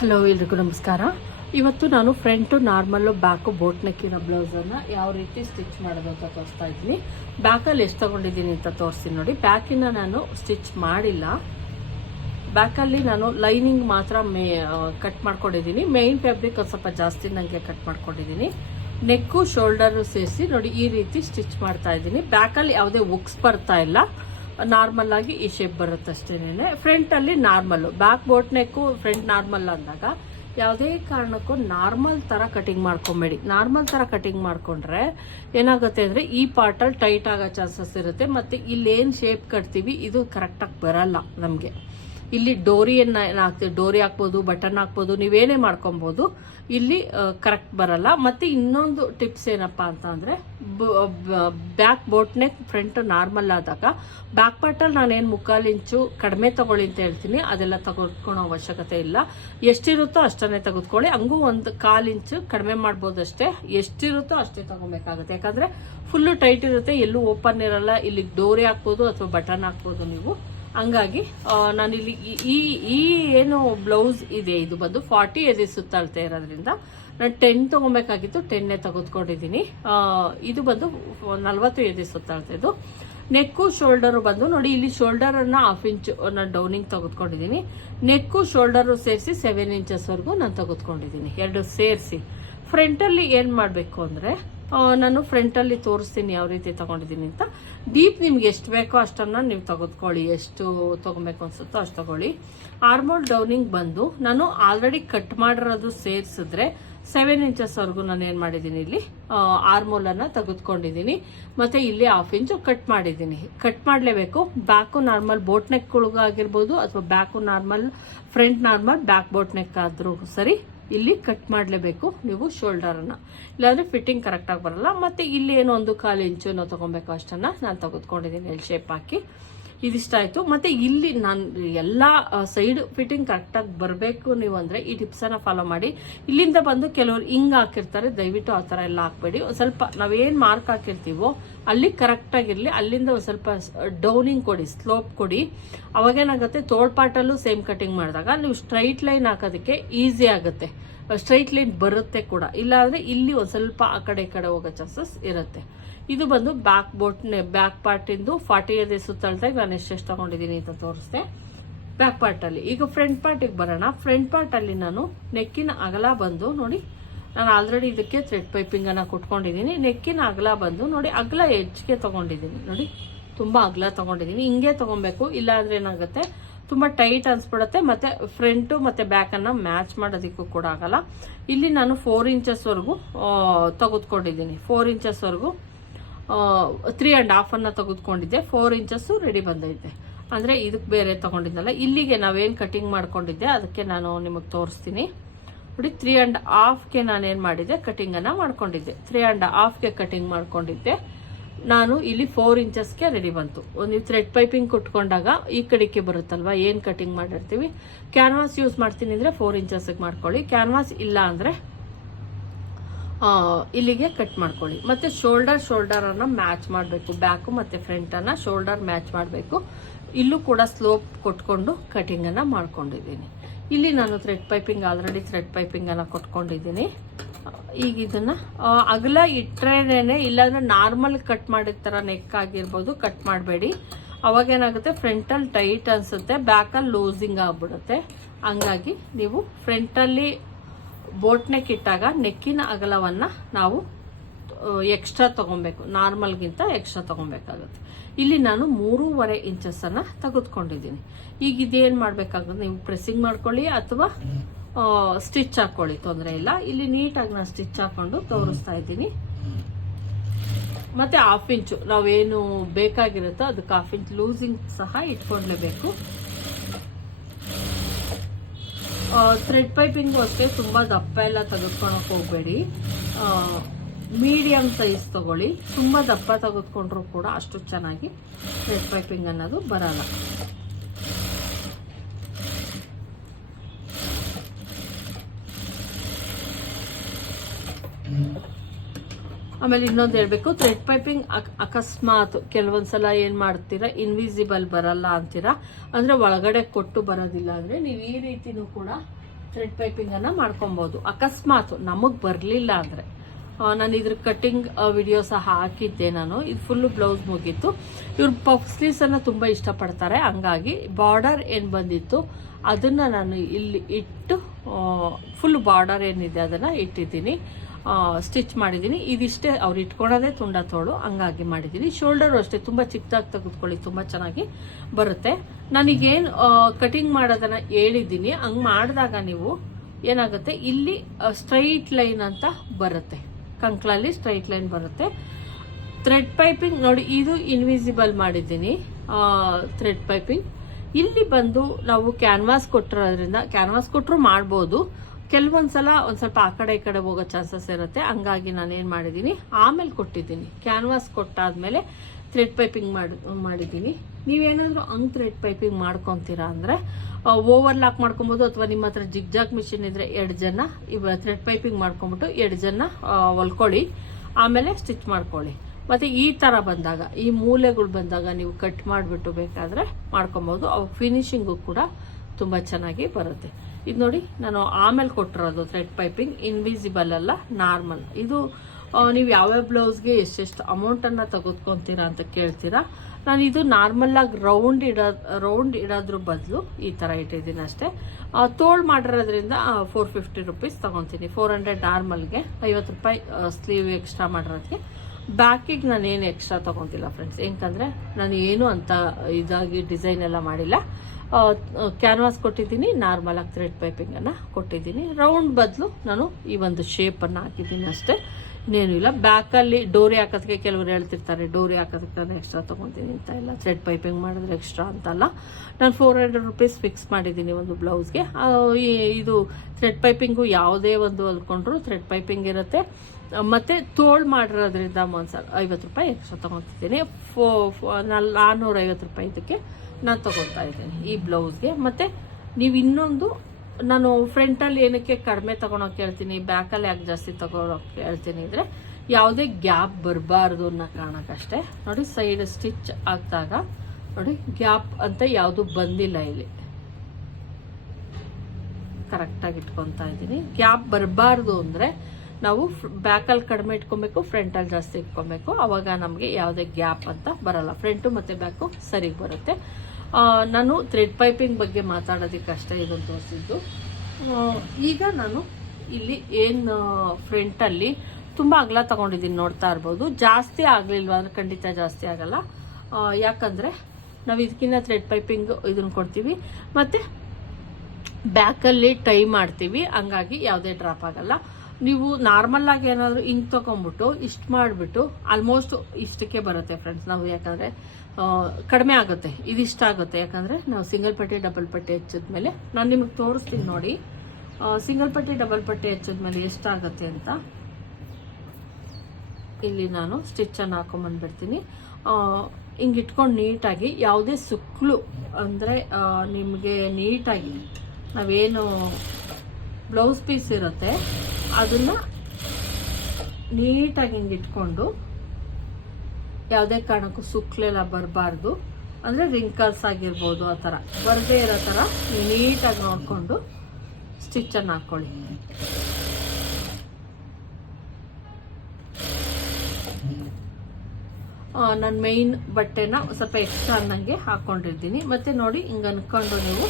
Hello ಎಲ್ರಿಗೂ ನಮಸ್ಕಾರ. ಇವತ್ತು ನಾನು ಫ್ರಂಟು ನಾರ್ಮಲ್ಲು ಬ್ಯಾಕು ಬೋಟ್ ನೆಕ್ಕಿರೋ ಬ್ಲೌಸನ್ನು ಯಾವ ರೀತಿ ಸ್ಟಿಚ್ ಮಾಡೋದು ಅಂತ ತೋರಿಸ್ತಾ ಇದ್ದೀನಿ. ಬ್ಯಾಕಲ್ಲಿ ಎಷ್ಟು ತೊಗೊಂಡಿದ್ದೀನಿ ಅಂತ ತೋರಿಸ್ತೀನಿ ನೋಡಿ. ಬ್ಯಾಕಿನ ನಾನು ಸ್ಟಿಚ್ ಮಾಡಿಲ್ಲ. ಬ್ಯಾಕಲ್ಲಿ ನಾನು ಲೈನಿಂಗ್ ಮಾತ್ರ ಮೇ ಕಟ್ ಮಾಡ್ಕೊಂಡಿದ್ದೀನಿ. ಮೇಯ್ನ್ ಫ್ಯಾಬ್ರಿಕ್ ಒಂದು ಸ್ವಲ್ಪ ಜಾಸ್ತಿ ನನಗೆ ಕಟ್ ಮಾಡ್ಕೊಂಡಿದ್ದೀನಿ. ನೆಕ್ಕು ಶೋಲ್ಡರು ಸೇರಿಸಿ ನೋಡಿ ಈ ರೀತಿ ಸ್ಟಿಚ್ ಮಾಡ್ತಾ ಇದ್ದೀನಿ. ಬ್ಯಾಕಲ್ಲಿ ಯಾವುದೇ ಉಕ್ಸ್ ಬರ್ತಾ ಇಲ್ಲ. ನಾರ್ಮಲ್ ಆಗಿ ಈ ಶೇಪ್ ಬರುತ್ತೆ ಅಷ್ಟೇನೆ ಫ್ರಂಟ್ ಅಲ್ಲಿ normal back boat neck front normal ಅಂದಾಗ ಯಾವುದೇ ಕಾರಣಕ್ಕೂ ನಾರ್ಮಲ್ ತರ ಕಟಿಂಗ್ ಮಾಡ್ಕೊಬೇಡಿ. ನಾರ್ಮಲ್ ತರ ಕಟಿಂಗ್ ಮಾಡ್ಕೊಂಡ್ರೆ ಏನಾಗುತ್ತೆ ಅಂದ್ರೆ ಈ ಪಾರ್ಟಲ್ಲಿ ಟೈಟ್ ಆಗೋ ಚಾನ್ಸಸ್ ಇರುತ್ತೆ. ಮತ್ತೆ ಇಲ್ಲಿ ಏನ್ ಶೇಪ್ ಕಟ್ತೀವಿ, ಇದು ಕರೆಕ್ಟಾಗಿ ಬರಲ್ಲ ನಮಗೆ. ಇಲ್ಲಿ ಡೋರಿಯನ್ನ ಹಾಕ್ತೀವಿ ಡೋರಿ ಹಾಕ್ಬೋದು, ಬಟನ್ ಹಾಕ್ಬೋದು ನೀವೇನೇ ಮಾಡ್ಕೊಬೋದು, ಇಲ್ಲಿ ಕರೆಕ್ಟ್ ಬರಲ್ಲ. ಮತ್ತೆ ಇನ್ನೊಂದು ಟಿಪ್ಸ್ ಏನಪ್ಪಾ ಅಂತ ಅಂದ್ರೆ back boat neck front normal ಆದಾಗ ಬ್ಯಾಕ್ ಪಾರ್ಟಲ್ಲಿ ನಾನೇನು ಮುಕ್ಕಾಲು ಇಂಚು ಕಡಿಮೆ ತಗೊಳ್ಳಿ ಅಂತ ಹೇಳ್ತೀನಿ. ಅದೆಲ್ಲ ತೆಗೆದುಕೊಳ್ಳೋ ಅವಶ್ಯಕತೆ ಇಲ್ಲ. ಎಷ್ಟಿರುತ್ತೋ ಅಷ್ಟನ್ನೇ ತೆಗೆದುಕೊಳ್ಳಿ. ಹಂಗೂ ಒಂದು ಕಾಲು ಇಂಚು ಕಡಿಮೆ ಮಾಡ್ಬೋದು ಅಷ್ಟೇ ಎಷ್ಟಿರುತ್ತೋ ಅಷ್ಟೇ ತಗೊಬೇಕಾಗುತ್ತೆ. ಯಾಕಂದ್ರೆ ಫುಲ್ಲು ಟೈಟ್ ಇರುತ್ತೆ. ಎಲ್ಲೂ ಓಪನ್ ಇರಲ್ಲ. ಇಲ್ಲಿ ಡೋರಿ ಹಾಕ್ಬೋದು ಅಥವಾ ಬಟನ್ ಹಾಕ್ಬೋದು ನೀವು. ಹಂಗಾಗಿ ನಾನು ನಾನಿಲ್ಲಿ ಈ- ಈ ಏನು ಬ್ಲೌಸ್ ಇದೆ, ಇದು ಬಂದು ಫಾರ್ಟಿ ಎದೆ ಸುತ್ತಳ್ತೆ ಇರೋದ್ರಿಂದ ನಾನು ಟೆನ್ ತಗೊಬೇಕಾಗಿತ್ತು ಟೆನ್ನೇ ತೆಗೆದುಕೊಂಡಿದ್ದೀನಿ. ಇದು ಬಂದು ನಲ್ವತ್ತು ಎದೆ ಸುತ್ತಳ್ತೆದು ನೆಕ್ಕು ಶೋಲ್ಡರು ಬಂದು ನೋಡಿ, ಇಲ್ಲಿ ಶೋಲ್ಡರ್ ಅನ್ನ ಹಾಫ್ ಇಂಚ್ ನಾನು ಡೌನಿಂಗ್ ತೆಗೆದುಕೊಂಡಿದ್ದೀನಿ. ನೆಕ್ಕು ಶೋಲ್ಡರು ಸೇರಿಸಿ ಸೆವೆನ್ ಇಂಚಸ್ವರೆಗೂ ನಾನು ತೆಗೆದುಕೊಂಡಿದ್ದೀನಿ, ಎರಡು ಸೇರಿಸಿ. ಫ್ರಂಟಲ್ಲಿ ಏನು ಮಾಡಬೇಕು ಅಂದರೆ ನಾನು ಫ್ರಂಟಲ್ಲಿ ತೋರಿಸ್ತೀನಿ ಯಾವ ರೀತಿ ತಗೊಂಡಿದ್ದೀನಿ ಅಂತ. ಡೀಪ್ ನಿಮ್ಗೆ ಎಷ್ಟು ಬೇಕೋ ಅಷ್ಟನ್ನ ನೀವು ತೆಗೆದುಕೊಳ್ಳಿ. ಎಷ್ಟು ತಗೊಬೇಕು ಅನ್ಸುತ್ತೋ ಅಷ್ಟು ತಗೊಳ್ಳಿ. ಆರ್ಮೋಲ್ ಡೌನಿಂಗ್ ಬಂದು ನಾನು ಆಲ್ರೆಡಿ ಕಟ್ ಮಾಡಿರೋದು ಸೇರಿಸಿದ್ರೆ ಸೆವೆನ್ ಇಂಚಸ್ ವರೆಗೂ ನಾನು ಏನು ಮಾಡಿದ್ದೀನಿ ಇಲ್ಲಿ? ಆರ್ಮೋಲನ್ನು ತೆಗೆದುಕೊಂಡಿದ್ದೀನಿ. ಮತ್ತೆ ಇಲ್ಲಿ ಹಾಫ್ ಇಂಚು ಕಟ್ ಮಾಡಿದ್ದೀನಿ. ಕಟ್ ಮಾಡಲೇಬೇಕು. ಬ್ಯಾಕು ನಾರ್ಮಲ್ ಬೋಟ್ ನೆಕ್ಗಳಿಗಾಗಿರ್ಬೋದು ಅಥವಾ back normal front normal back boat neck ಆದರೂ. ಸರಿ? ಇಲ್ಲಿ ಕಟ್ ಮಾಡಲೇಬೇಕು ನೀವು ಶೋಲ್ಡರನ್ನು ಇಲ್ಲಾಂದರೆ ಫಿಟ್ಟಿಂಗ್ ಕರೆಕ್ಟಾಗಿ ಬರಲ್ಲ. ಮತ್ತು ಇಲ್ಲಿ ಏನೋ ಒಂದು ಕಾಲು ಇಂಚು ನಾವು ತೊಗೊಬೇಕು ಅಷ್ಟನ್ನು. ನಾನು ತೆಗೆದುಕೊಂಡಿದ್ದೀನಿ ಎಲ್ ಶೇಪ್ ಹಾಕಿ. ಇದಿಷ್ಟಾಯಿತು ಮತ್ತು ಇಲ್ಲಿ ನಾನು ಎಲ್ಲ ಸೈಡ್ ಫಿಟ್ಟಿಂಗ್ ಕರೆಕ್ಟಾಗಿ ಬರಬೇಕು ನೀವು ಅಂದರೆ ಈ ಟಿಪ್ಸನ್ನು ಫಾಲೋ ಮಾಡಿ. ಇಲ್ಲಿಂದ ಬಂದು ಕೆಲವರು ಹಿಂಗ್ ಹಾಕಿರ್ತಾರೆ, ದಯವಿಟ್ಟು ಆ ಥರ ಎಲ್ಲ ಹಾಕ್ಬೇಡಿ. ಒಂದು ಸ್ವಲ್ಪ ನಾವೇನು ಮಾರ್ಕ್ ಹಾಕಿರ್ತೀವೋ, ಅಲ್ಲಿ ಕರೆಕ್ಟಾಗಿರಲಿ ಅಲ್ಲಿಂದ ಒಂದು ಸ್ವಲ್ಪ ಡೌನಿಂಗ್ ಕೊಡಿ ಸ್ಲೋಪ್ ಕೊಡಿ. ಅವಾಗೇನಾಗುತ್ತೆ, ತೋಳ್ಪಾಟಲ್ಲೂ ಸೇಮ್ ಕಟಿಂಗ್ ಮಾಡಿದಾಗ, ನೀವು ಸ್ಟ್ರೈಟ್ ಲೈನ್ ಹಾಕೋದಕ್ಕೆ ಈಸಿ ಆಗುತ್ತೆ. ಸ್ಟ್ರೈಟ್ ಲೈನ್ ಬರುತ್ತೆ ಕೂಡ. ಇಲ್ಲಾಂದರೆ ಇಲ್ಲಿ ಒಂದು ಸ್ವಲ್ಪ ಆ ಕಡೆ ಈ ಕಡೆ ಹೋಗೋ ಚಾನ್ಸಸ್ ಇರುತ್ತೆ. ಇದು ಬಂದು ಬ್ಯಾಕ್ ಬೋಟ್ ಬ್ಯಾಕ್ ಪಾರ್ಟಿಂದು ಫಾರ್ಟಿ ಅದೇ ಸುತ್ತಳದಾಗ ನಾನು ಎಷ್ಟೆಷ್ಟು ತಗೊಂಡಿದ್ದೀನಿ ಅಂತ ತೋರಿಸ್ದೆ. ಬ್ಯಾಕ್ ಪಾರ್ಟಲ್ಲಿ ಈಗ ಫ್ರಂಟ್ ಪಾರ್ಟಿಗೆ ಬರೋಣ. ಫ್ರಂಟ್ ಪಾರ್ಟಲ್ಲಿ ನಾನು ನೆಕ್ಕಿನ ಅಗಲ ಬಂದು ನೋಡಿ, ನಾನು ಆಲ್ರೆಡಿ ಇದಕ್ಕೆ ಥ್ರೆಡ್ ಪೈಪಿಂಗನ್ನು ಕುಟ್ಕೊಂಡಿದ್ದೀನಿ ನೆಕ್ಕಿನ ಅಗಲ ಬಂದು ನೋಡಿ, ಅಗಲ ಹೆಚ್ಚಿಗೆ ತಗೊಂಡಿದ್ದೀನಿ ನೋಡಿ, ತುಂಬ ಅಗಲ ತಗೊಂಡಿದ್ದೀನಿ ಹಿಂಗೆ ತಗೊಬೇಕು. ಇಲ್ಲಾಂದ್ರೆ ಏನಾಗುತ್ತೆ? ತುಂಬ ಟೈಟ್ ಅನ್ಸ್ಬಿಡುತ್ತೆ ಮತ್ತೆ ಫ್ರಂಟು ಮತ್ತೆ ಬ್ಯಾಕನ್ನು ಮ್ಯಾಚ್ ಮಾಡೋದಕ್ಕೂ ಕೂಡ ಆಗಲ್ಲ. ಇಲ್ಲಿ ನಾನು ಫೋರ್ ಇಂಚಸ್ವರೆಗೂ ತೆಗೆದುಕೊಂಡಿದ್ದೀನಿ. ಫೋರ್ ಇಂಚಸ್ವರೆಗೂ ತ್ರೀ ಆ್ಯಂಡ್ ಹಾಫನ್ನು ತೆಗೆದುಕೊಂಡಿದ್ದೆ. ಫೋರ್ ಇಂಚಸ್ಸು ರೆಡಿ ಬಂದೈತೆ. ಅಂದರೆ ಇದಕ್ಕೆ ಬೇರೆ ತಗೊಂಡಿದ್ದಲ್ಲ. ಇಲ್ಲಿಗೆ ನಾವೇನು ಕಟಿಂಗ್ ಮಾಡ್ಕೊಂಡಿದ್ದೆ, ಅದಕ್ಕೆ ನಾನು ನಿಮಗೆ ತೋರಿಸ್ತೀನಿ. ನೋಡಿ ತ್ರೀ ಆ್ಯಂಡ್ ಹಾಫ್ಗೆ ನಾನೇನು ಮಾಡಿದ್ದೆ ಕಟಿಂಗನ್ನು ಮಾಡ್ಕೊಂಡಿದ್ದೆ. ತ್ರೀ ಆ್ಯಂಡ್ ಹಾಫ್ಗೆ ಕಟಿಂಗ್ ಮಾಡ್ಕೊಂಡಿದ್ದೆ. ನಾನು ಇಲ್ಲಿ ಫೋರ್ ಇಂಚಸ್ಗೆ ರೆಡಿ ಬಂತು. ಒಂದು ಥ್ರೆಡ್ ಪೈಪಿಂಗ್ ಕೊಟ್ಕೊಂಡಾಗ ಈ ಕಡೆಗೆ ಬರುತ್ತಲ್ವಾ, ಏನು ಕಟಿಂಗ್ ಮಾಡಿರ್ತೀವಿ? ಕ್ಯಾನ್ವಾಸ್ ಯೂಸ್ ಮಾಡ್ತೀನಿ ಅಂದರೆ ಫೋರ್ ಇಂಚಸ್ಗೆ ಮಾಡ್ಕೊಳ್ಳಿ. ಕ್ಯಾನ್ವಾಸ್ ಇಲ್ಲ ಅಂದರೆ ಇಲ್ಲಿಗೆ ಕಟ್ ಮಾಡ್ಕೊಳ್ಳಿ. ಮತ್ತೆ ಶೋಲ್ಡರ್ ಶೋಲ್ಡರ್ ಅನ್ನ ಮ್ಯಾಚ್ ಮಾಡಬೇಕು. ಬ್ಯಾಕು ಮತ್ತೆ ಫ್ರಂಟ್ ಅನ್ನ ಶೋಲ್ಡರ್ ಮ್ಯಾಚ್ ಮಾಡಬೇಕು. ಇಲ್ಲೂ ಕೂಡ ಸ್ಲೋಪ್ ಕೊಟ್ಕೊಂಡು ಕಟಿಂಗನ್ನು ಮಾಡ್ಕೊಂಡಿದ್ದೀನಿ. ಇಲ್ಲಿ ನಾನು thread piping already thread piping ಅನ್ನ ಕೊಟ್ಕೊಂಡಿದ್ದೀನಿ. ಈಗ ಇದನ್ನ ಅಗಲ ಇಟ್ರೇನೆ ಇಲ್ಲಾಂದ್ರೆ ನಾರ್ಮಲ್ ಕಟ್ ಮಾಡಿದ ಥರ ನೆಕ್ ಆಗಿರ್ಬೋದು, ಕಟ್ ಮಾಡಬೇಡಿ. ಅವಾಗೇನಾಗುತ್ತೆ ಫ್ರಂಟಲ್ಲಿ ಟೈಟ್ ಅನ್ಸುತ್ತೆ ಬ್ಯಾಕಲ್ಲಿ ಲೂಸಿಂಗ್ ಆಗ್ಬಿಡುತ್ತೆ. ಹಂಗಾಗಿ ನೀವು ಫ್ರಂಟಲ್ಲಿ ಬೋಟ್ ನೆಕ್ ಇಟ್ಟಾಗ ನೆಕ್ಕಿನ ಅಗಲವನ್ನು ನಾವು ಎಕ್ಸ್ಟ್ರಾ ತೊಗೊಬೇಕು. ನಾರ್ಮಲ್ಗಿಂತ ಎಕ್ಸ್ಟ್ರಾ ತೊಗೊಬೇಕಾಗುತ್ತೆ. ಇಲ್ಲಿ ನಾನು ಮೂರುವರೆ ಇಂಚಸ್ಸನ್ನು ತೆಗೆದುಕೊಂಡಿದ್ದೀನಿ. ಈಗ ಇದೇನು ಮಾಡಬೇಕಾಗುತ್ತೆ? ನೀವು ಪ್ರೆಸ್ಸಿಂಗ್ ಮಾಡ್ಕೊಳ್ಳಿ ಅಥವಾ ಸ್ಟಿಚ್ ಹಾಕ್ಕೊಳ್ಳಿ ತೊಂದರೆ ಇಲ್ಲ. ಇಲ್ಲಿ ನೀಟಾಗಿ ನಾನು ಸ್ಟಿಚ್ ಹಾಕೊಂಡು ತೋರಿಸ್ತಾ ಇದ್ದೀನಿ. ಮತ್ತೆ ಹಾಫ್ ಇಂಚು ನಾವೇನು ಬೇಕಾಗಿರುತ್ತೋ ಅದಕ್ಕೆ ಹಾಫ್ ಇಂಚ್ ಲೂಸಿಂಗ್ ಸಹ ಇಟ್ಕೊಂಡ್ಲೇಬೇಕು ಥ್ರೆಡ್ ಪೈಪಿಂಗು ಅಷ್ಟೇ ತುಂಬ ದಪ್ಪ ಎಲ್ಲ ತೆಗೆದುಕೊಳಕ್ ಹೋಗಬೇಡಿ. ಮೀಡಿಯಂ ಸೈಜ್ ತಗೊಳ್ಳಿ. ತುಂಬ ದಪ್ಪ ತೆಗೆದುಕೊಂಡ್ರು ಕೂಡ ಅಷ್ಟು ಚೆನ್ನಾಗಿ ಥ್ರೆಡ್ ಪೈಪಿಂಗ್ ಅನ್ನೋದು ಬರಲ್ಲ. ಆಮೇಲೆ ಇನ್ನೊಂದು ಹೇಳಬೇಕು ಥ್ರೆಡ್ ಪೈಪಿಂಗ್ ಅಕಸ್ಮಾತ್ ಕೆಲವೊಂದ್ಸಲ ಏನು ಮಾಡ್ತೀರಾ ಇನ್ವಿಸಿಬಲ್ ಬರಲ್ಲ ಅಂತೀರಾ, ಅಂದ್ರೆ ಒಳಗಡೆ ಕೊಟ್ಟು ಬರೋದಿಲ್ಲ ಅಂದ್ರೆ ನೀವು ಈ ರೀತಿನೂ ಕೂಡ ಥ್ರೆಡ್ ಪೈಪಿಂಗನ್ನು ಮಾಡ್ಕೊಬೋದು. ಅಕಸ್ಮಾತ್ ನಮಗೆ ಬರಲಿಲ್ಲ ಅಂದರೆ. ನಾನು ಇದ್ರ ಕಟಿಂಗ್ ವಿಡಿಯೋ ಸಹ ಹಾಕಿದ್ದೆ ನಾನು. ಇದು ಫುಲ್ಲು ಬ್ಲೌಸ್ ಮುಗೀತು. ಇವ್ರು ಪಫ್ ಸ್ಲೀವ್ಸನ್ನು ತುಂಬ ಇಷ್ಟಪಡ್ತಾರೆ. ಹಂಗಾಗಿ ಬಾರ್ಡರ್ ಏನು ಬಂದಿತ್ತು, ಅದನ್ನು ನಾನು ಇಲ್ಲಿ ಇಟ್ಟು ಫುಲ್ ಬಾರ್ಡರ್ ಏನಿದೆ ಅದನ್ನು ಇಟ್ಟಿದ್ದೀನಿ. ಸ್ಟಿಚ್ ಮಾಡಿದ್ದೀನಿ. ಇದಿಷ್ಟೇ ಅವ್ರು ಇಟ್ಕೊಳ್ಳೋದೇ ತುಂಡ ತೋಳು. ಹಂಗಾಗಿ ಮಾಡಿದ್ದೀನಿ. ಶೋಲ್ಡರು ಅಷ್ಟೇ. ತುಂಬ ಚಿಕ್ಕದಾಗಿ ತೆಗೆದುಕೊಳ್ಳಿ. ತುಂಬ ಚೆನ್ನಾಗಿ ಬರುತ್ತೆ. ನನಗೇನು ಕಟಿಂಗ್ ಮಾಡೋದನ್ನು ಹೇಳಿದ್ದೀನಿ. ಹಂಗೆ ಮಾಡಿದಾಗ ನೀವು ಏನಾಗುತ್ತೆ? ಇಲ್ಲಿ ಸ್ಟ್ರೈಟ್ ಲೈನ್ ಅಂತ ಬರುತ್ತೆ. ಕಂಕ್ಳಲ್ಲಿ ಸ್ಟ್ರೈಟ್ ಲೈನ್ ಬರುತ್ತೆ. ಥ್ರೆಡ್ ಪೈಪಿಂಗ್ ನೋಡಿ, ಇದು ಇನ್ವಿಸಿಬಲ್ ಮಾಡಿದ್ದೀನಿ. ಥ್ರೆಡ್ ಪೈಪಿಂಗ್ ಇಲ್ಲಿ ಬಂದು ನಾವು ಕ್ಯಾನ್ವಾಸ್ ಕೊಟ್ಟಿರೋದ್ರಿಂದ ಕ್ಯಾನ್ವಾಸ್ ಕೊಟ್ಟರು ಮಾಡ್ಬೋದು. ಕೆಲವೊಂದ್ಸಲ ಒಂದು ಸ್ವಲ್ಪ ಆ ಕಡೆ ಈ ಕಡೆ ಹೋಗೋ ಚಾನ್ಸಸ್ ಇರುತ್ತೆ. ಹಂಗಾಗಿ ನಾನು ಏನು ಮಾಡಿದ್ದೀನಿ, ಆಮೇಲೆ ಕೊಟ್ಟಿದ್ದೀನಿ. ಕ್ಯಾನ್ವಾಸ್ ಕೊಟ್ಟಾದ್ಮೇಲೆ ಥ್ರೆಡ್ ಪೈಪಿಂಗ್ ಮಾಡಿ, ಮಾಡಿದ್ದೀನಿ. ನೀವೇನಾದರೂ ಹಂಗೆ ಥ್ರೆಡ್ ಪೈಪಿಂಗ್ ಮಾಡ್ಕೊಂತೀರಾ ಅಂದರೆ ಓವರ್ ಲಾಕ್ ಮಾಡ್ಕೊಬೋದು ಅಥವಾ ನಿಮ್ಮ ಹತ್ರ ಜಿಗ್ ಜಾಗ್ ಮಿಷಿನ್ ಇದ್ರೆ ಎರಡು ಜನ ಥ್ರೆಡ್ ಪೈಪಿಂಗ್ ಮಾಡ್ಕೊಂಬಿಟ್ಟು ಎರಡು ಜನ ಹೊಲ್ಕೊಳ್ಳಿ. ಆಮೇಲೆ ಸ್ಟಿಚ್ ಮಾಡ್ಕೊಳ್ಳಿ. ಮತ್ತು ಈ ಥರ ಬಂದಾಗ, ಈ ಮೂಲೆಗಳು ಬಂದಾಗ ನೀವು ಕಟ್ ಮಾಡಿಬಿಟ್ಟು ಬೇಕಾದರೆ ಮಾಡ್ಕೊಬೋದು. ಅವಾಗ ಫಿನಿಶಿಂಗು ಕೂಡ ತುಂಬ ಚೆನ್ನಾಗಿ ಬರುತ್ತೆ. ಇದು ನೋಡಿ, ನಾನು ಆಮೇಲೆ ಕೊಟ್ಟಿರೋದು ಥ್ರೆಡ್ ಪೈಪಿಂಗ್ ಇನ್ವಿಸಿಬಲ್ ಅಲ್ಲ ನಾರ್ಮಲ್ ಇದು ನೀವು ಯಾವ್ಯಾವ ಬ್ಲೌಸ್ಗೆ ಎಷ್ಟೆಷ್ಟು ಅಮೌಂಟನ್ನು ತೆಗೆದುಕೊತೀರಾ ಅಂತ ಕೇಳ್ತೀರಾ? ನಾನು ಇದು ನಾರ್ಮಲಾಗಿ ರೌಂಡ್ ಇಡೋ ರೌಂಡ್ ಇಡೋದ್ರ ಬದಲು ಈ ಥರ ಇಟ್ಟಿದ್ದೀನಿ ಅಷ್ಟೇ. ತೋಳು ತೋಳ್ ಮಾಡಿರೋದ್ರಿಂದ ಫೋರ್ ಫಿಫ್ಟಿ ರುಪೀಸ್ ತೊಗೊತೀನಿ. ಫೋರ್ ಹಂಡ್ರೆಡ್ ನಾರ್ಮಲ್ಗೆ ಐವತ್ತು ರೂಪಾಯಿ ಸ್ಲೀವ್ ಎಕ್ಸ್ಟ್ರಾ ಮಾಡಿರೋದಕ್ಕೆ ಬ್ಯಾಕಿಗೆ ನಾನು ಏನು ಎಕ್ಸ್ಟ್ರಾ ತೊಗೊತಿಲ್ಲ ಫ್ರೆಂಡ್ಸ್ ಏನಂತಂದರೆ ನಾನು ಏನು ಅಂತ ಇದಾಗಿ ಡಿಸೈನ್ ಎಲ್ಲ ಮಾಡಿಲ್ಲ. ಕ್ಯಾನ್ವಾಸ್ ಕೊಟ್ಟಿದ್ದೀನಿ ನಾರ್ಮಲ್ ಆಗಿ ಥ್ರೆಡ್ ಪೈಪಿಂಗನ್ನು ಕೊಟ್ಟಿದ್ದೀನಿ. ರೌಂಡ್ ಬದಲು ನಾನು ಈ ಒಂದು ಶೇಪನ್ನು ಹಾಕಿದ್ದೀನಿ ಅಷ್ಟೇ. ಇನ್ನೇನು ಇಲ್ಲ. ಬ್ಯಾಕಲ್ಲಿ ಡೋರಿ ಹಾಕೋದಕ್ಕೆ ಕೆಲವರು ಹೇಳ್ತಿರ್ತಾರೆ, ಡೋರಿ ಹಾಕೋದಕ್ಕೆ ನಾನು ಎಕ್ಸ್ಟ್ರಾ ತೊಗೊತೀನಿ ಅಂತ ಇಲ್ಲ. ಥ್ರೆಡ್ ಪೈಪಿಂಗ್ ಮಾಡಿದ್ರೆ ಎಕ್ಸ್ಟ್ರಾ ಅಂತಲ್ಲ. ನಾನು ಫೋರ್ ಹಂಡ್ರೆಡ್ ರುಪೀಸ್ ಫಿಕ್ಸ್ ಮಾಡಿದ್ದೀನಿ ಒಂದು ಬ್ಲೌಸ್ಗೆ ಇದು ಥ್ರೆಡ್ ಪೈಪಿಂಗು ಯಾವುದೇ ಒಂದು ಹೊಲ್ಕೊಂಡ್ರು ಥ್ರೆಡ್ ಪೈಪಿಂಗ್ ಇರುತ್ತೆ. ಮತ್ತು ತೋಳು ಮಾಡಿರೋದ್ರಿಂದ ಒಂದು ಸಲ ಐವತ್ತು ರೂಪಾಯಿ ಎಕ್ಸ್ಟ್ರಾ ತೊಗೊತಿದ್ದೀನಿ. ಫೋ ನಾನ್ನೂರ ಐವತ್ತು ರೂಪಾಯಿ ಇದಕ್ಕೆ ನಾನು ತಗೊಳ್ತಾ ಇದ್ದೀನಿ, ಈ ಬ್ಲೌಸ್ಗೆ. ಮತ್ತು ನೀವು ಇನ್ನೊಂದು, ನಾನು ಫ್ರಂಟಲ್ಲಿ ಏನಕ್ಕೆ ಕಡಿಮೆ ತೊಗೊಳೋಕೆ ಹೇಳ್ತೀನಿ ಬ್ಯಾಕಲ್ಲಿ ಯಾಕೆ ಜಾಸ್ತಿ ತೊಗೊಳೋಕೆ ಹೇಳ್ತೀನಿ ಅಂದರೆ, ಯಾವುದೇ ಗ್ಯಾಪ್ ಬರಬಾರ್ದು ಅನ್ನೋ ಕಾರಣಕ್ಕಷ್ಟೇ. ನೋಡಿ ಸೈಡ್ ಸ್ಟಿಚ್ ಹಾಕಿದಾಗ ನೋಡಿ ಗ್ಯಾಪ್ ಅಂತ ಯಾವುದು ಬಂದಿಲ್ಲ ಇಲ್ಲಿ. ಕರೆಕ್ಟಾಗಿ ಇಟ್ಕೊತಾ ಇದ್ದೀನಿ. ಗ್ಯಾಪ್ ಬರಬಾರ್ದು ಅಂದರೆ, ನಾವು ಬ್ಯಾಕಲ್ಲಿ ಕಡಿಮೆ ಇಟ್ಕೊಬೇಕು ಫ್ರಂಟಲ್ಲಿ ಜಾಸ್ತಿ ಇಟ್ಕೊಬೇಕು. ಅವಾಗ ನಮಗೆ ಯಾವುದೇ ಗ್ಯಾಪ್ ಅಂತ ಬರಲ್ಲ. ಫ್ರಂಟು ಮತ್ತು ಬ್ಯಾಕು ಸರಿಗೆ ಬರುತ್ತೆ. ನಾನು ಥ್ರೆಡ್ ಪೈಪಿಂಗ್ ಬಗ್ಗೆ ಮಾತಾಡೋದಕ್ಕೆ ಅಷ್ಟೇ ಇದನ್ನು ತೋರಿಸಿದ್ದು ಈಗ ನಾನು ಇಲ್ಲಿ ಏನು ಫ್ರಂಟಲ್ಲಿ ತುಂಬ ಅಗಲ ತಗೊಂಡಿದ್ದೀನಿ ನೋಡ್ತಾ ಇರ್ಬೋದು. ಜಾಸ್ತಿ ಆಗಲಿಲ್ವ ಅಂದ್ರೆ ಖಂಡಿತ ಜಾಸ್ತಿ ಆಗಲ್ಲ. ಯಾಕಂದ್ರೆ ನಾವು ಇದಕ್ಕಿಂತ ಥ್ರೆಡ್ ಪೈಪಿಂಗ್ ಇದನ್ನು ಕೊಡ್ತೀವಿ. ಮತ್ತು ಬ್ಯಾಕಲ್ಲಿ ಟೈ ಮಾಡ್ತೀವಿ. ಹಂಗಾಗಿ ಯಾವುದೇ ಡ್ರಾಪ್ ಆಗಲ್ಲ. ನೀವು ನಾರ್ಮಲ್ಲಾಗಿ ಏನಾದರೂ ಹಿಂಗೆ ತೊಗೊಂಬಿಟ್ಟು ಇಷ್ಟು ಮಾಡಿಬಿಟ್ಟು ಆಲ್ಮೋಸ್ಟ್ ಇಷ್ಟಕ್ಕೆ ಬರುತ್ತೆ ಫ್ರೆಂಡ್ಸ್ ನಾವು ಯಾಕಂದರೆ ಕಡಿಮೆ ಆಗುತ್ತೆ, ಇದಿಷ್ಟ ಆಗುತ್ತೆ. ಯಾಕಂದರೆ ನಾವು ಸಿಂಗಲ್ ಪಟ್ಟಿ ಡಬಲ್ ಪಟ್ಟಿ ಹಚ್ಚಿದ್ಮೇಲೆ ನಾನು ನಿಮಗೆ ತೋರಿಸ್ತೀನಿ ನೋಡಿ. ಸಿಂಗಲ್ ಪಟ್ಟಿ ಡಬಲ್ ಪಟ್ಟಿ ಹಚ್ಚಿದ್ಮೇಲೆ ಎಷ್ಟಾಗುತ್ತೆ ಅಂತ. ಇಲ್ಲಿ ನಾನು ಸ್ಟಿಚ್ಚನ್ನು ಹಾಕೊಂಬಂದ್ಬಿಡ್ತೀನಿ. ಹಿಂಗೆ ಇಟ್ಕೊಂಡು ನೀಟಾಗಿ, ಯಾವುದೇ ಸುಕ್ಲು ಅಂದರೆ ನಿಮಗೆ ನೀಟಾಗಿ ನಾವೇನು ಬ್ಲೌಸ್ ಪೀಸ್ ಇರುತ್ತೆ, ಅದನ್ನು ನೀಟಾಗಿ ಹಿಂಗೆ ಇಟ್ಕೊಂಡು ಯಾವುದೇ ಕಾರಣಕ್ಕೂ ಸುಕ್ಲೆಲ್ಲ ಬರಬಾರ್ದು. ಅಂದರೆ ರಿಂಕಲ್ಸ್ ಆಗಿರ್ಬೋದು ಆ ಥರ. ಬರದೇ ಇರೋ ಥರ ನೀಟಾಗಿ ನೋಡಿಕೊಂಡು ಸ್ಟಿಚ್ಚನ್ನು ಹಾಕ್ಕೊಳ್ಳಿ ನನ್ನ ಮೇಯ್ನ್ ಬಟ್ಟೆನ ಸ್ವಲ್ಪ ಎಕ್ಸ್ಟ್ರಾ ಅನ್ನಂಗೆ ಹಾಕ್ಕೊಂಡಿರ್ತೀನಿ ಮತ್ತೆ ನೋಡಿ, ಹಿಂಗೆ ಅನ್ಕೊಂಡು ನೀವು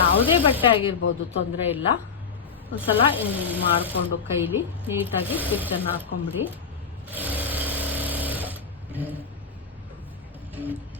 ಯಾವುದೇ ಬಟ್ಟೆ ಆಗಿರ್ಬೋದು ತೊಂದರೆ ಇಲ್ಲ. ಒಂದ್ಸಲ ಹಿಂಗೆ ಮಾಡಿಕೊಂಡು ಕೈಲಿ ನೀಟಾಗಿ ಸ್ಟಿಚ್ಚನ್ನು ಹಾಕೊಂಬಿಡಿ. 嗯。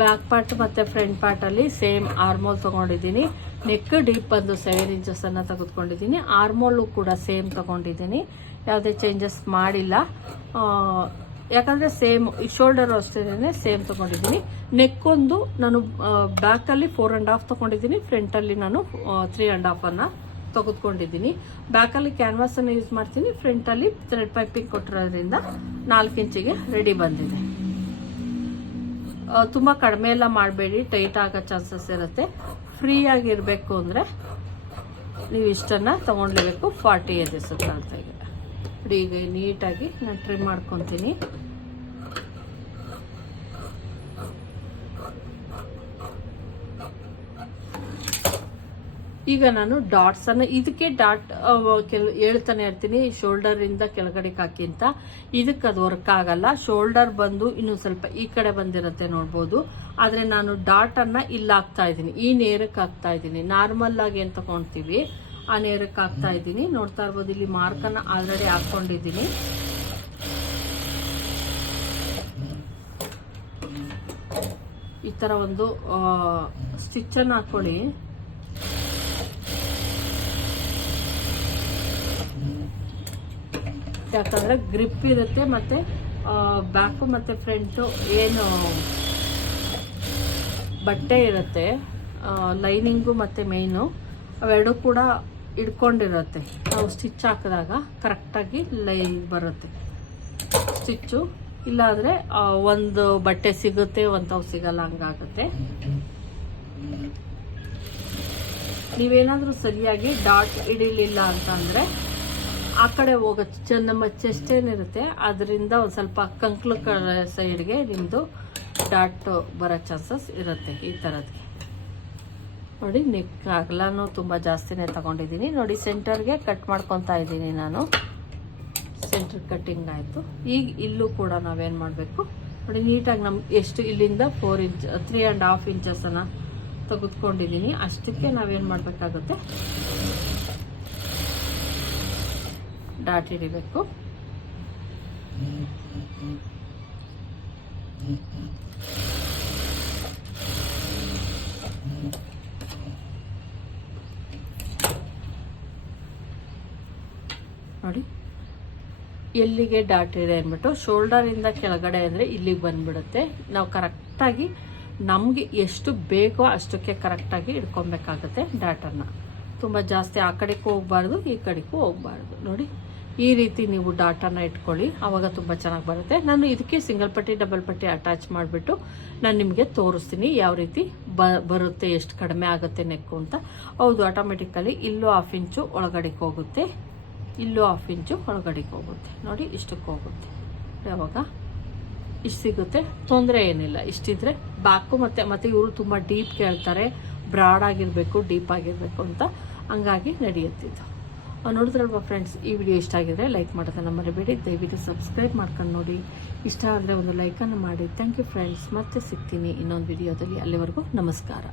ಬ್ಯಾಕ್ ಪಾರ್ಟ್ ಮತ್ತು ಫ್ರಂಟ್ ಪಾರ್ಟಲ್ಲಿ ಸೇಮ್ ಆರ್ಮೋಲ್ ತೊಗೊಂಡಿದ್ದೀನಿ. ನೆಕ್ ಡೀಪ್ ಬಂದು ಸೆವೆನ್ ಇಂಚಸನ್ನು ತೆಗೆದುಕೊಂಡಿದ್ದೀನಿ. ಆರ್ಮೋಲು ಕೂಡ ಸೇಮ್ ತೊಗೊಂಡಿದ್ದೀನಿ. ಯಾವುದೇ ಚೇಂಜಸ್ ಮಾಡಿಲ್ಲ. ಯಾಕಂದರೆ ಸೇಮ್ ಶೋಲ್ಡರ್ ಅಷ್ಟೇ ಸೇಮ್ ತೊಗೊಂಡಿದ್ದೀನಿ. ಒಂದು ನಾನು ಬ್ಯಾಕಲ್ಲಿ ಫೋರ್ ಆ್ಯಂಡ್ ಹಾಫ್ ತೊಗೊಂಡಿದ್ದೀನಿ. ಫ್ರಂಟಲ್ಲಿ ನಾನು ತ್ರೀ ಆ್ಯಂಡ್ ಹಾಫನ್ನು ತೆಗೆದುಕೊಂಡಿದ್ದೀನಿ. ಬ್ಯಾಕಲ್ಲಿ ಕ್ಯಾನ್ವಾಸನ್ನು ಯೂಸ್ ಮಾಡ್ತೀನಿ. ಫ್ರಂಟಲ್ಲಿ ಥ್ರೆಡ್ ಪೈಪಿಂಗ್ ಕೊಟ್ಟಿರೋದ್ರಿಂದ ನಾಲ್ಕು ಇಂಚಿಗೆ ರೆಡಿ ಬಂದಿದೆ. ತುಂಬ ಕಡಿಮೆ ಎಲ್ಲ ಮಾಡಬೇಡಿ ಟೈಟ್ ಆಗೋ ಚಾನ್ಸಸ್ ಇರುತ್ತೆ. ಫ್ರೀ ಆಗಿರಬೇಕು ಅಂದರೆ ನೀವು ಇಷ್ಟನ್ನು ತೊಗೊಂಡಿರಬೇಕು ಫಾರ್ಟಿ ಇದೆ ಸುತ್ತಾಡ್ತಾಗೆ ನೋಡಿ, ಈಗ ನೀಟಾಗಿ ನಾನು ಟ್ರಿಮ್ ಮಾಡ್ಕೊತೀನಿ. ಈಗ ನಾನು ಡಾಟ್ಸ್ ಅನ್ನು ಇದಕ್ಕೆ ಡಾಟ್ ಹೇಳ್ತಾನೆ ಇರ್ತೀನಿ ಶೋಲ್ಡರ್ ಇಂದ ಕೆಳಗಡೆ ಹಾಕಿ ಅಂತ. ಇದಕ್ಕೆ ಅದು ವರ್ಕ್ ಆಗಲ್ಲ. ಶೋಲ್ಡರ್ ಬಂದು ಇನ್ನು ಸ್ವಲ್ಪ ಈ ಕಡೆ ಬಂದಿರತ್ತೆ ನೋಡ್ಬೋದು. ಆದ್ರೆ ನಾನು ಡಾಟ್ ಅನ್ನ ಇಲ್ಲಿ ಹಾಕ್ತಾ ಇದ್ದೀನಿ. ಈ ನೇರಕ್ಕೆ ಹಾಕ್ತಾ ಇದ್ದೀನಿ. ನಾರ್ಮಲ್ ಆಗಿ ಅಂತ ತಗೊಂತೀವಿ? ಆ ನೇರಕ್ಕೆ ಹಾಕ್ತಾ ಇದ್ದೀನಿ. ನೋಡ್ತಾ ಇರ್ಬೋದು, ಇಲ್ಲಿ ಮಾರ್ಕನ್ನ ಆಲ್ರೆಡಿ ಹಾಕೊಂಡಿದ್ದೀನಿ ಈ ತರ ಒಂದು ಸ್ಟಿಚ್ ಅನ್ನು ಯಾಕಂದ್ರೆ ಗ್ರಿಪ್ ಇರುತ್ತೆ ಮತ್ತೆ ಬ್ಯಾಕು ಮತ್ತೆ ಫ್ರಂಟು ಏನು ಬಟ್ಟೆ ಇರುತ್ತೆ ಲೈನಿಂಗು ಮತ್ತೆ ಮೇಯ್ನು ಅವೆರಡು ಕೂಡ ಇಡ್ಕೊಂಡಿರುತ್ತೆ ನಾವು ಸ್ಟಿಚ್ ಹಾಕಿದಾಗ ಕರೆಕ್ಟಾಗಿ ಲೈನ್ ಬರುತ್ತೆ. ಸ್ಟಿಚ್ಚು ಇಲ್ಲಾಂದರೆ ಒಂದು ಬಟ್ಟೆ ಸಿಗುತ್ತೆ ಒಂದು ಸಿಗಲ್ಲ, ಹಂಗಾಗುತ್ತೆ. ನೀವೇನಾದರೂ ಸರಿಯಾಗಿ ಡಾಟ್ ಹಿಡಿಲಿಲ್ಲ ಅಂತ ಅಂದರೆ ಆ ಕಡೆ ಹೋಗೋ ಚ- ನಮ್ಮ ಚೆಸ್ಟ್ ಏನಿರುತ್ತೆ ಅದರಿಂದ ಒಂದು ಸ್ವಲ್ಪ ಕಂಕ್ಲು ಸೈಡ್ಗೆ ನಿಮ್ಮದು ಡಾಟ್ ಬರೋ ಚಾನ್ಸಸ್ ಇರುತ್ತೆ ಈ ಥರದ್ಗೆ ನೋಡಿ ನೆಕ್ ಅಗಲನೂ ತುಂಬ ಜಾಸ್ತಿನೇ ತಗೊಂಡಿದ್ದೀನಿ. ನೋಡಿ, ಸೆಂಟರ್ಗೆ ಕಟ್ ಮಾಡ್ಕೊತಾ ಇದ್ದೀನಿ ನಾನು. ಸೆಂಟರ್ ಕಟ್ಟಿಂಗ್ ಆಯಿತು. ಈಗ ಇಲ್ಲೂ ಕೂಡ ನಾವೇನು ಮಾಡಬೇಕು? ನೋಡಿ, ನೀಟಾಗಿ ನಮ್ಗೆ ಎಷ್ಟು ಇಲ್ಲಿಂದ four inch three and half ಇಂಚಸನ್ನು ತೆಗೆದುಕೊಂಡಿದ್ದೀನಿ. ಅಷ್ಟಕ್ಕೆ ನಾವೇನು ಮಾಡಬೇಕಾಗುತ್ತೆ? ಡಾಟ್ ಹಿಡಿಬೇಕು ನೋಡಿ. ಎಲ್ಲಿಗೆ ಡಾಟ್ ಇದೆ ಅಂದ್ಬಿಟ್ಟು ಶೋಲ್ಡರಿಂದ ಕೆಳಗಡೆ ಅಂದರೆ ಇಲ್ಲಿಗೆ ಬಂದ್ಬಿಡುತ್ತೆ. ನಾವು ಕರೆಕ್ಟಾಗಿ ನಮಗೆ ಎಷ್ಟು ಬೇಕೋ ಅಷ್ಟಕ್ಕೆ ಕರೆಕ್ಟಾಗಿ ಇಟ್ಕೊಬೇಕಾಗತ್ತೆ ಡಾಟನ್ನು ತುಂಬ ಜಾಸ್ತಿ ಆ ಕಡೆಗೂ ಹೋಗ್ಬಾರ್ದು, ಈ ಕಡೆಗೂ ಹೋಗ್ಬಾರ್ದು. ನೋಡಿ. ಈ ರೀತಿ ನೀವು ಡಾಟಾನ ಇಟ್ಕೊಳ್ಳಿ. ಆವಾಗ ತುಂಬ ಚೆನ್ನಾಗಿ ಬರುತ್ತೆ. ನಾನು ಇದಕ್ಕೆ ಸಿಂಗಲ್ ಪಟ್ಟಿ ಡಬಲ್ ಪಟ್ಟಿ ಅಟ್ಯಾಚ್ ಮಾಡಿಬಿಟ್ಟು ನಾನು ನಿಮಗೆ ತೋರಿಸ್ತೀನಿ ಯಾವ ರೀತಿ ಬರುತ್ತೆ, ಎಷ್ಟು ಕಡಿಮೆ ಆಗುತ್ತೆ ನೆಕ್ಕು ಅಂತ. ಹೌದು ಆಟೋಮೆಟಿಕಲಿ ಇಲ್ಲೂ ಹಾಫ್ ಇಂಚು ಒಳಗಡೆಗೆ ಹೋಗುತ್ತೆ. ಇಲ್ಲೂ ಹಾಫ್ ಇಂಚು ಒಳಗಡೆಗೆ ಹೋಗುತ್ತೆ. ನೋಡಿ, ಇಷ್ಟಕ್ಕೆ ಹೋಗುತ್ತೆ. ಯಾವಾಗ ಇಷ್ಟು ಸಿಗುತ್ತೆ. ತೊಂದರೆ ಏನಿಲ್ಲ. ಇಷ್ಟಿದ್ರೆ ಬ್ಯಾಕು ಮತ್ತೆ ಮತ್ತೆ ಇವರು ತುಂಬ ಡೀಪ್ ಕೇಳ್ತಾರೆ. ಬ್ರಾಡ್ ಆಗಿರಬೇಕು, ಡೀಪ್ ಆಗಿರಬೇಕು ಅಂತ. ಹಂಗಾಗಿ ನಡೆಯುತ್ತಿದ್ದು. ನೋಡಿದ್ರಲ್ವಾ ಫ್ರೆಂಡ್ಸ್ ಈ ವಿಡಿಯೋ ಇಷ್ಟ ಆಗಿದ್ರೆ ಲೈಕ್ ಮಾಡೋದನ್ನು ಮರಿಬೇಡಿ. ದಯವಿಟ್ಟು ಸಬ್ಸ್ಕ್ರೈಬ್ ಮಾಡ್ಕೊಂಡು ನೋಡಿ. ಇಷ್ಟ ಆದರೆ ಒಂದು ಲೈಕನ್ನು ಮಾಡಿ. ಥ್ಯಾಂಕ್ ಯು ಫ್ರೆಂಡ್ಸ್ ಮತ್ತೆ ಸಿಗ್ತೀನಿ ಇನ್ನೊಂದು ವಿಡಿಯೋದಲ್ಲಿ ಅಲ್ಲಿವರೆಗೂ ನಮಸ್ಕಾರ.